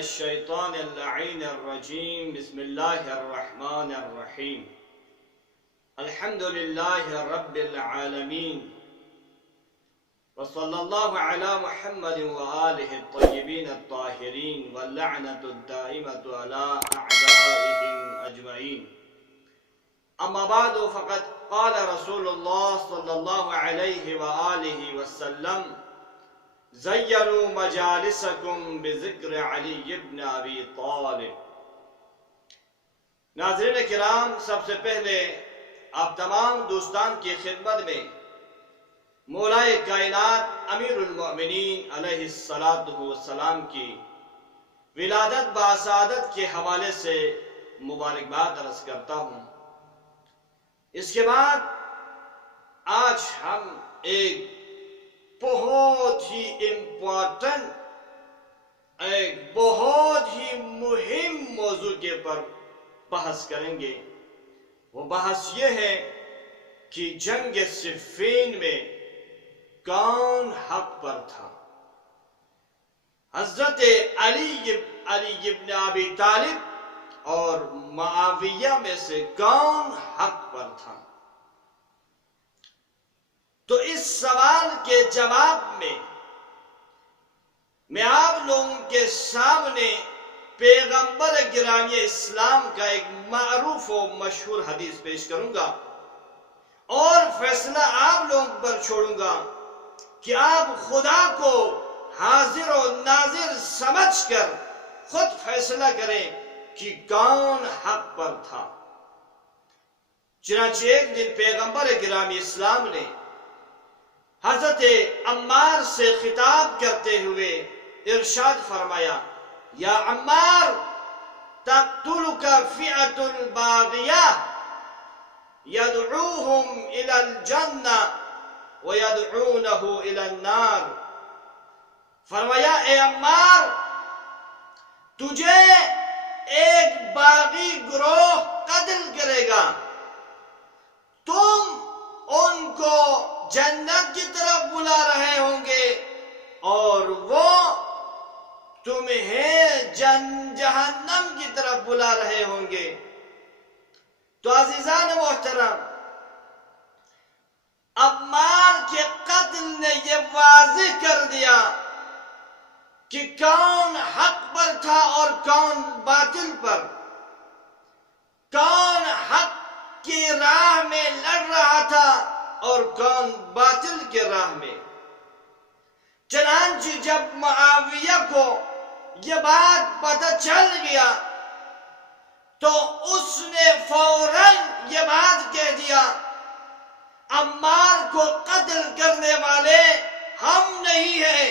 الشيطان اللعين الرجيم بسم الله الرحمن الرحيم الحمد لله رب العالمين وصلى الله على محمد وآله الطيبين الطاهرين واللعنة الدائمة على أعدائهم أجمعين أما بعد فقد قال رسول الله صلى الله عليه وآله وسلم زينوا مجالسكم بذکر علی بن ابی طالب۔ ناظرین کرام، سب سے پہلے آپ تمام دوستان کی خدمت میں مولائے کائنات امیر المؤمنین علیہ السلام کی ولادت باسعادت کے حوالے سے مبارکباد عرض کرتا ہوں۔ اس کے بعد آج ہم ایک بہت ہی امپورٹنٹ، ایک بہت ہی مہم موضوع کے پر بحث کریں گے۔ وہ بحث یہ ہے کہ جنگ صفین میں کون حق پر تھا؟ حضرت علی بن ابی طالب اور معاویہ میں سے کون حق پر تھا؟ تو اس سوال کے جواب میں آپ لوگوں کے سامنے پیغمبر گرامی اسلام کا ایک معروف و مشہور حدیث پیش کروں گا اور فیصلہ آپ لوگوں پر چھوڑوں گا کہ آپ خدا کو حاضر و ناظر سمجھ کر خود فیصلہ کریں کہ کون حق پر تھا۔ چنانچہ ایک دن پیغمبر گرامی اسلام نے حضرت عمار سے خطاب کرتے ہوئے ارشاد فرمایا، یا عمار تقتلک فئۃ باغیہ یدعوہم الی الجنہ ویدعونہ الی النار۔ فرمایا، اے عمار، تجھے ایک باغی گروہ قتل کرے گا، تم ان کو جنت کی طرف بلا رہے ہوں گے اور وہ تمہیں جہنم کی طرف بلا رہے ہوں گے۔ تو عزیزان محترم، عمار کے قتل نے یہ واضح کر دیا کہ کون حق پر تھا اور کون باطل پر، کون حق کی راہ میں لڑ رہا تھا اور کون باطل کے راہ میں۔ چنانچہ جب معاویہ کو یہ بات پتہ چل گیا تو اس نے فوراً یہ بات کہہ دیا، عمار کو قتل کرنے والے ہم نہیں ہیں،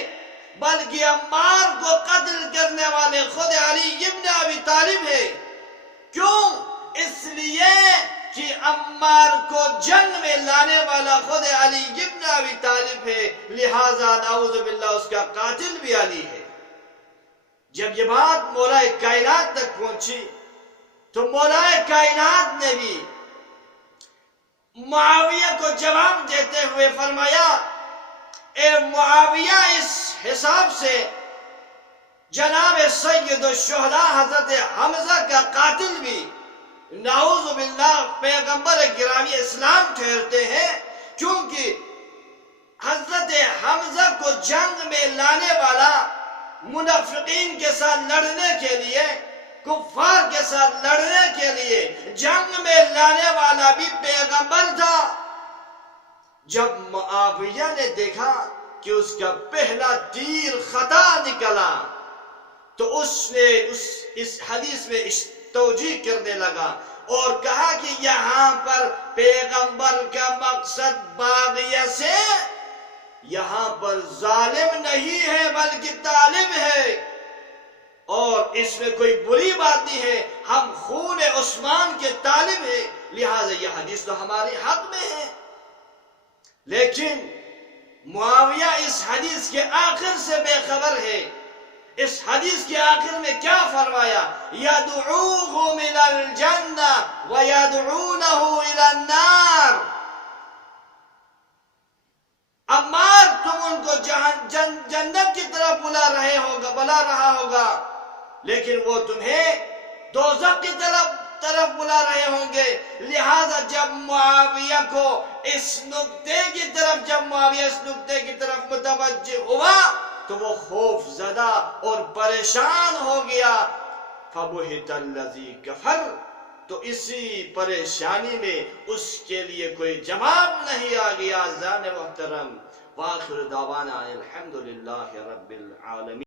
بلکہ عمار کو قتل کرنے والے خود علی بن ابی طالب ہے۔ کیوں؟ اس لیے کہ عمار کو جنگ میں لانے والا خود علی بن ابی طالب ہے، لہذا نعوذ باللہ اس کا قاتل بھی علی ہے۔ جب یہ بات مولائے کائنات تک پہنچی تو مولائے کائنات نے بھی معاویہ کو جواب دیتے ہوئے فرمایا، اے معاویہ، اس حساب سے جناب سید الشہداء حضرت حمزہ کا قاتل بھی نعوذ باللہ پیغمبر گرامی اسلام ٹھہرتے ہیں، کیونکہ حضرت حمزہ کو جنگ میں لانے والا منافقین کے ساتھ لڑنے کے لیے، کفار کے ساتھ لڑنے کے لیے جنگ میں لانے والا بھی پیغمبر تھا۔ جب معاویہ نے دیکھا کہ اس کا پہلا تیر خطا نکلا تو اس نے اس حدیث میں توجیہ کرنے لگا اور کہا کہ یہاں پر پیغمبر کا مقصد باغیہ سے یہاں پر ظالم نہیں ہے بلکہ طالب ہے، اور اس میں کوئی بری بات نہیں ہے، ہم خون عثمان کے طالب ہیں، لہذا یہ حدیث تو ہمارے حق میں ہے۔ لیکن معاویہ اس حدیث کے آخر سے بے خبر ہے۔ اس حدیث کے آخر میں کیا فرمایا؟ یدعوہم الی الجنہ ویدعونہ الی النار۔ عمار، تم ان کو جنت کی طرف بلا رہا ہوگا لیکن وہ تمہیں دوزخ کی طرف بلا رہے ہوں گے. لہذا جب معاویہ کو اس نقطے کی طرف متوجہ ہوا تو وہ خوف زدہ اور پریشان ہو گیا. فَبُهِتَ الَّذِي كَفَرَ، تو اسی پریشانی میں اس کے لیے کوئی جواب نہیں آ گیا. زان محترم، وآخر دعوانا الحمدللہ رب العالمین.